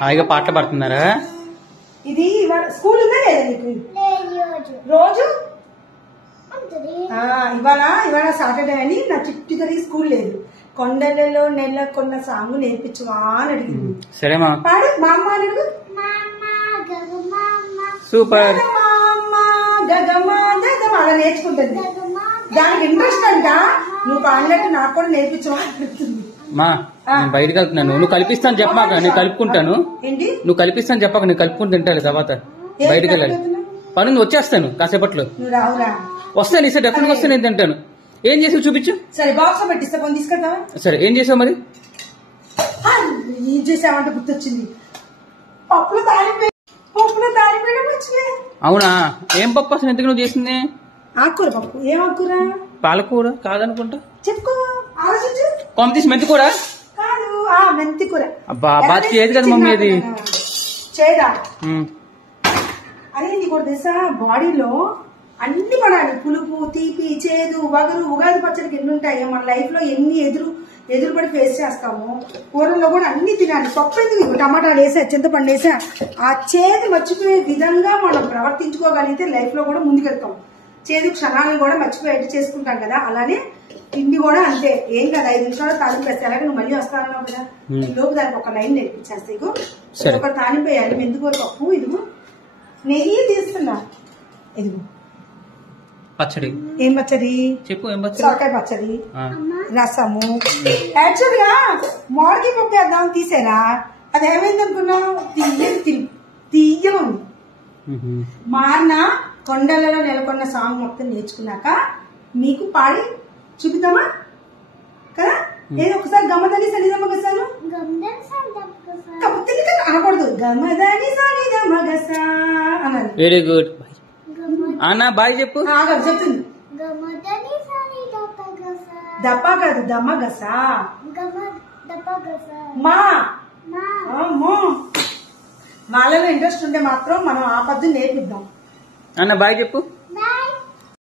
హాయిగా పాటలు పాడుతున్నారా? ఇది స్కూల్ ఉందా లేదా నీకు? రోజు ఇవాళ సాటర్డే అని నా చిట్టుదరి స్కూల్ లేదు. కొండలలో నెలకొన్న సాంగ్ నేర్పించవా అని అడిగింది. సరేమా పాడు. మా అమ్మ అడుగు. సూపర్. అలా నేర్చుకుంటుంది. దానికి ఇంట్రెస్ట్ అంట. నువ్వు పాడినట్టు నాకు కూడా నేర్పించవా అడుగుతుంది. మా నేను బయటకు వెళ్తున్నాను. నువ్వు కల్పిస్తాను చెప్పాక నేను కలుపుకుంటాను. ఏంటి నువ్వు కల్పిస్తాను చెప్పాక నేను కలుపుకుని తింటాను. తర్వాత బయటకు వెళ్ళాలి. పని వచ్చేస్తాను కాసేపట్లో. నువ్వు రావురా? వస్తాను. ఈసారి డెఫినెట్గా వస్తే నేను తింటాను. ఏం చేసావు చూపించు. సరే బాక్స్ లో పెట్టిస్తా. పోనీ తీసుకెళ్తావా? సరే ఏం చేసావు మరి? ఏం చేసావంటే గుర్తొచ్చింది. పప్పులో తాలిపోయడం వచ్చింది. అవునా? ఏం పప్పు అసలు ఎందుకు నువ్వు చేసింది? ఆకుకూర పప్పు. ఏం ఆకుకూర? పాలకూర కాదనుకుంటా. చెప్పుకో, ఆలోచించు. కొమ్మ తీసి మెంతి కూర కాదు, మెంతి కూర. అబ్బా బాగా చేయదు కదా మమ్మీ. అది చేయదా? అదే నీకు తెలుసా, బాడీలో అన్ని పడాలి. పులుపు, తీపి, చేదు, వగరు. ఉగాది పచ్చడికి ఎన్ని ఉంటాయో మన లైఫ్ లో ఎన్ని ఎదురుపడి ఫేస్ చేస్తాము. కూరల్లో కూడా అన్ని తినాలి. పప్పు ఎందుకు? టమాటాలు వేసా, చింతపండు వేసా. ఆ చేదు మర్చిపోయే విధంగా మనం ప్రవర్తించుకోగలిగితే లైఫ్ లో కూడా ముందుకెళ్తాం. చేదు క్షణాలను కూడా మర్చిపోయేట్టు చేసుకుంటాం కదా. అలానే తిండి కూడా అంతే. ఏం కదా 5 నిమిషాలు తాలింపు వేస్తే అలాగే నువ్వు మళ్ళీ వస్తానన్నావు కదా. ఈ లోపు దానికి ఒక లైన్ నేర్పించేస్తే ఇగో ఒక తాలింపు వేయాలి. మెంతికూర పప్పు. ఇదిగో నెయ్యి తీస్తున్నా. ఇదిగో పచ్చడి. ఏం పచ్చడి చెప్పు? ఏం పచ్చడి? సొరకాయ పచ్చడి, రసము. యాక్చువల్ గా మామిడికాయ పప్పు వేద్దామని తీసారా, అది ఏమైంది అనుకున్నావు? తీయ ఉంది. మారిన కొండలలో నెలకొన్న సాంగ్ మొత్తం నేర్చుకున్నాక మీకు పాడి చూపిద్దామా కదా? నేను ఒకసారి గమదని సనిదమగసాను అనకూడదు. గమదని సనిదమగసా అన్నాను. Very good. అన్న బాయ్ చెప్పు. చెప్తుంది. దప్ప కాదు, దమ్మగసా. వాళ్ళలో ఇంట్రెస్ట్ ఉంటే మాత్రం మనం ఆ పద్ధతి నేర్పిద్దాం. అన్న బాయ్ చెప్పు.